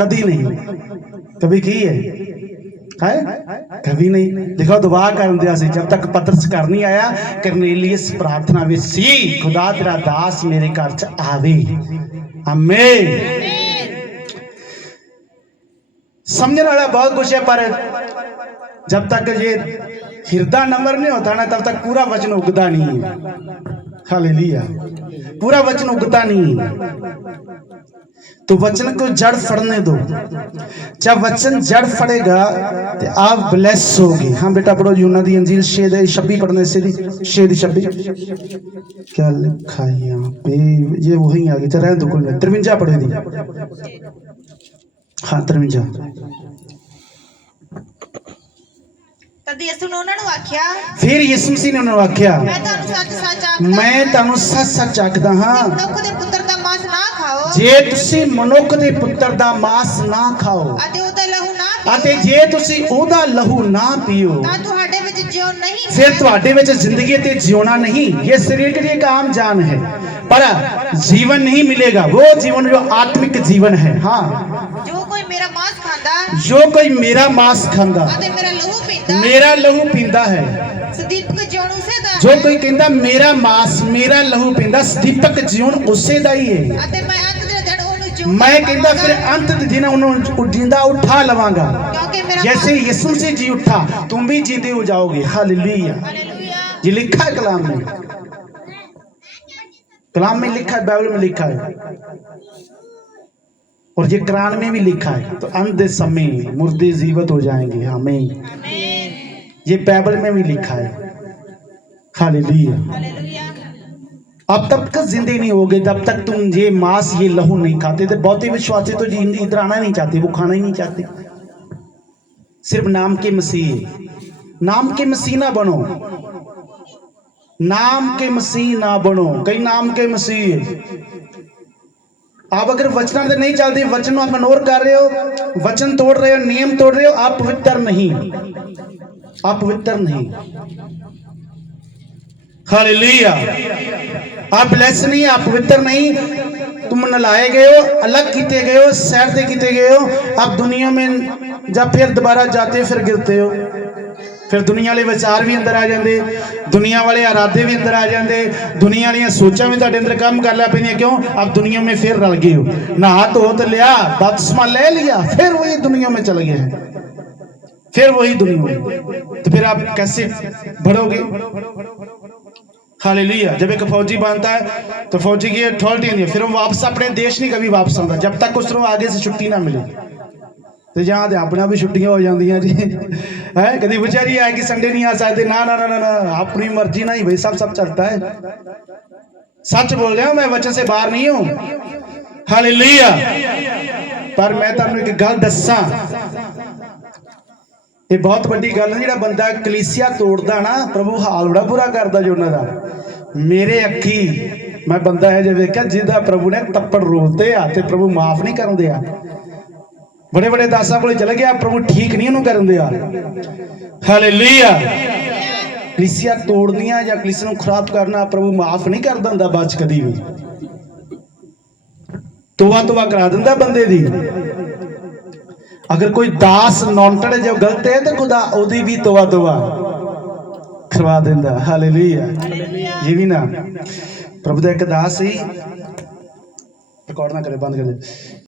कभी नहीं कभी की है है कभी नहीं देखो दुआ ਕਰਨ ਦਿਆ ਸੀ ਜਦ ਤੱਕ ਪਤਰਸ ਕਰ ਨਹੀਂ ਆਇਆ ਕਰਨੇਲੀਅਸ ਪ੍ਰਾਰਥਨਾ ਵਿੱਚ ਸੀ ਖੁਦਾ ਤੇਰਾ ਦਾਸ ਮੇਰੇ ਘਰ ਚ ਆਵੇ ਆਮੇਨ समझने वाला बहुत कुछ है पर जब तक ये हृदय नंबर नहीं होता ना तब तक पूरा वचन उगता नहीं है हालेलुया पूरा वचन उगता नहीं है तो वचन को जड़ फड़ने दो जब वचन जड़ फड़ेगा तो आप ब्लेस होगे हाँ बेटा पढ़ो यूना दी अंजील शेद छब्बी पढ़ने से दी शेद छब्बी क्या लिखा है यहाँ पे ये वही आ गया रहने दो कोई नहीं तिरवंजा पढ़ो दी हाँ तिरवंजा ਤਦ ਯਿਸੂ ਨੇ ਉਹਨਾਂ ਨੂੰ ਆਖਿਆ ਫਿਰ ਯਿਸੂ ਮਸੀਹ ਨੇ ਉਹਨਾਂ ਨੂੰ ਆਖਿਆ ਮੈਂ ਤੁਹਾਨੂੰ ਸੱਚ ਸੱਚ ਆਖਦਾ ਮੈਂ ਤੁਹਾਨੂੰ ਸੱਚ ਸੱਚ ਆਖਦਾ ਹਾਂ ਮਨੁੱਖ ਦੇ ਜੇ ਤੁਸੀਂ ਮਨੁੱਖ ਦੇ ਪੁੱਤਰ ਦਾ ਮਾਸ ਨਾ ਖਾਓ ਅਤੇ ਉਹਦਾ ਲਹੂ ਨਾ ਪੀਓ ਅਤੇ ਜੇ ਤੁਸੀਂ ਉਹਦਾ ਲਹੂ ਨਾ ਪੀਓ ਤਾਂ ਤੁਹਾਡੇ ਵਿੱਚ ਜਿਉ ਨਹੀਂ ਫਿਰ ਤੁਹਾਡੇ ਵਿੱਚ ਜ਼ਿੰਦਗੀ ਤੇ ਜਿਉਣਾ नहीं ये शरीर के लिए एक आम जान है पर जीवन नहीं मिलेगा वो जीवन जो आत्मिक जीवन है हाँ ਜੋ ਕੋਈ ਮੇਰਾ ਮਾਸ ਖਾਂਦਾ जो कोई मेरा मांस खांदा ਅਤੇ ਮੇਰਾ ਲਹੂ ਪੀਂਦਾ मेरा लहू पींदा है ਸਦੀਪਕ ਜਿਉਣ ਉਸੇ ਦਾ ਜੋ ਕੋਈ ਕਹਿੰਦਾ ਮੇਰਾ ਮਾਸ ਮੇਰਾ ਲਹੂ ਪੀਂਦਾ ਦੀਪਕ ਜੀਵਨ ਉਸੇ ਦਾ ਹੀ ਹੈ ਅਤੇ ਮੈਂ मैं कहता फिर अंत दिन उन्होंने जिंदा उठा लवांगा जैसे यीशु से जी उठा तुम भी जीते हो जाओगे हालेलुया ये लिखा है कलाम में कलाम में लिखा है बाइबल में लिखा है और ये कुरान में भी लिखा है तो अंत समय मुर्दे जीवत हो जाएंगे हमें ये बाइबल में भी लिखा है हालेलुया अब तब तक जिंदे नहीं होगे जब तक तुम ये मांस ये लहू नहीं खाते थे बहुते विश्वासी तो जी इधर आना नहीं चाहते वो खाना ही नहीं चाहते सिर्फ नाम के मसीह नाम के मसीह ना बनो नाम के मसीह ना बनो कई नाम के मसीह आप अगर वचन से नहीं चलते वचन आप इग्नोर कर रहे हो वचन तोड़ रहे हो नियम तोड़ रहे हो आप पवित्र नहीं आप पवित्र नहीं हालेलुया आप ब्लेस नहीं आप पवित्र नहीं तुम नलाए गए हो अलग किए गए हो सैर से किए गए हो आप दुनिया में जब फिर दोबारा जाते हो फिर गिरते हो ਫਿਰ ਦੁਨੀਆ ਵਾਲੇ ਵਿਚਾਰ ਵੀ ਅੰਦਰ ਆ ਜਾਂਦੇ ਦੁਨੀਆ ਵਾਲੇ ਇਰਾਦੇ ਵੀ ਅੰਦਰ ਆ ਜਾਂਦੇ ਦੁਨੀਆ ਵਾਲੀਆਂ ਸੋਚਾਂ ਵੀ ਤੁਹਾਡੇ ਅੰਦਰ ਕੰਮ ਕਰ ਲਿਆ ਪੈਂਦੀਆਂ ਕਿਉਂ ਆਪ ਦੁਨੀਆ में फिर रल गए हो नहा धो तो लिया बपतिस्मा ले लिया फिर वही दुनिया में चले गए हैं फिर वही दुनिया में तो फिर आप कैसे बढ़ोगे हालेलुया जब एक फौजी बनता है तो फौजी की अथॉरिटी नहीं है फिर वो वापस अपने देश नहीं कभी वापस आता जब तक उसको आगे से छुट्टी ना मिले ਤੇ ਜਾਂ ਤੇ ਆਪਣਾ ਵੀ ਛੁੱਟੀਆਂ ਹੋ ਜਾਂਦੀਆਂ ਜੀ ਹੈ ਕਦੀ ਵਿਚਾਰੀ ਆਏ ਕਿ ਸੰਡੇ ਨਹੀਂ ਆ ਸਕਦੇ ਨਾ ਨਾ ਨਾ ਨਾ ना अपनी मर्जी ना ही भाई सब सब चलता है सच बोल रहा हूं मैं वचन से बाहर नहीं हूं हालेलुया ਪਰ ਮੈਂ ਤੁਹਾਨੂੰ ਇੱਕ ਗੱਲ ਦੱਸਾਂ ਇਹ ਬਹੁਤ ਵੱਡੀ ਗੱਲ ਜਿਹੜਾ ਬੰਦਾ ਕਲੀਸਿਆ ਤੋੜਦਾ ਨਾ, ਪ੍ਰਭੂ ਹਾਲ ਬੜਾ ਬੁਰਾ ਕਰਦਾ ਜੋ ਉਹਨਾਂ ਦਾ। ਮੇਰੇ ਅੱਖੀ, ਮੈਂ ਬੰਦਾ ਇਹ ਜੇ ਵੇਖਿਆ, ਜਿਹਦਾ ਪ੍ਰਭੂ ਨੇ ਤੱਪੜ ਰੋਲਦੇ ਆ ਤੇ ਪ੍ਰਭੂ ਮਾਫ ਨਹੀਂ ਕਰਦੇ ਆ ਬੜੇ ਬੜੇ ਦਾਸਾਂ ਕੋਲੇ ਚਲੇ ਗਿਆ, ਪ੍ਰਭੂ ਠੀਕ ਨਹੀਂ ਉਹਨੂੰ ਕਰਨ ਦਿਆ। ਹਾਲੇਲੂਇਆ ਕਲੀਸਿਆ ਤੋੜਨੀਆਂ ਜਾਂ ਕਲੀਸਿਆ ਨੂੰ ਖਰਾਬ ਕਰਨਾ, ਪ੍ਰਭੂ ਮਾਫ ਨਹੀਂ ਕਰ ਦਿੰਦਾ ਬਾਅਦ ਕਦੀ ਵੀ। ਤੋਬਾ ਤੋਬਾ ਕਰਾ ਦਿੰਦਾ ਬੰਦੇ ਦੀ। ਅਗਰ ਕੋਈ ਦਾਸ ਨੌਂਟੜ ਜੋ ਗਲਤ ਹੈ ਤੇ ਖੁਦਾ ਉਹਦੀ ਵੀ ਤੋਬਾ ਤੋਬਾ ਕਰਵਾ ਦਿੰਦਾ। ਹਾਲੇਲੂਇਆ ਹਾਲੇਲੂਇਆ ਇਹ ਵੀ ਨਾ। ਪ੍ਰਭੂ ਦਾ ਇੱਕ ਦਾਸ ਸੀ। ਰਿਕਾਰਡ ਨਾ ਕਰੇ ਬੰਦ ਕਰ ਦੇ।